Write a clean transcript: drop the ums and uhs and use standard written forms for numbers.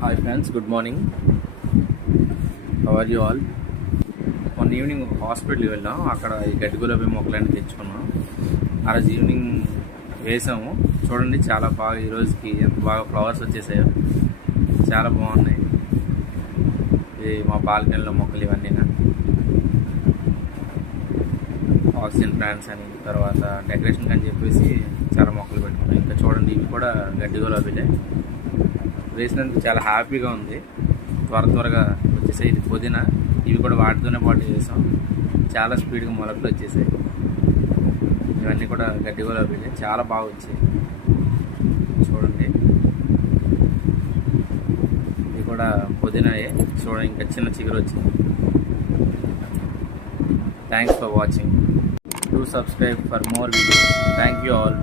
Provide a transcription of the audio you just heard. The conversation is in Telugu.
Hi friends, good morning. How are you all? మొన్న ఈవినింగ్ ఒక హాస్పిటల్కి వెళ్ళాం. అక్కడ ఈ గడ్డి గులాబీ మొక్కలన్నీ తెచ్చుకున్నాం. ఆ రోజు ఈవినింగ్ వేసాము. చూడండి, చాలా బాగా ఈ రోజుకి ఎంత బాగా ఫ్లవర్స్ వచ్చేసాయో. చాలా బాగున్నాయి. ఇది మా బాల్కనీలో మొక్కలు ఇవన్నీ. ఆక్సిజన్ ప్లాంట్స్ అని, తర్వాత డెకరేషన్ అని చెప్పేసి చాలా మొక్కలు పెట్టుకున్నాం. ఇంకా చూడండి, ఇవి కూడా గడ్డి గులాబీలే. వేసినందుకు చాలా హ్యాపీగా ఉంది. త్వరగా వచ్చేసాయి. ఇది పుదీనా, ఇవి కూడా వాటితోనే పాటు వేసాం. చాలా స్పీడ్గా మొలకలు వచ్చేసాయి. ఇవన్నీ కూడా గడ్డి గులాబీలే, చాలా బాగా వచ్చాయి. చూడండి, ఇది కూడా పుదీనాయే. చూడండి, ఇంకా చిన్న చిగురు వచ్చింది. Thanks for watching. Do subscribe for more videos. Thank you all.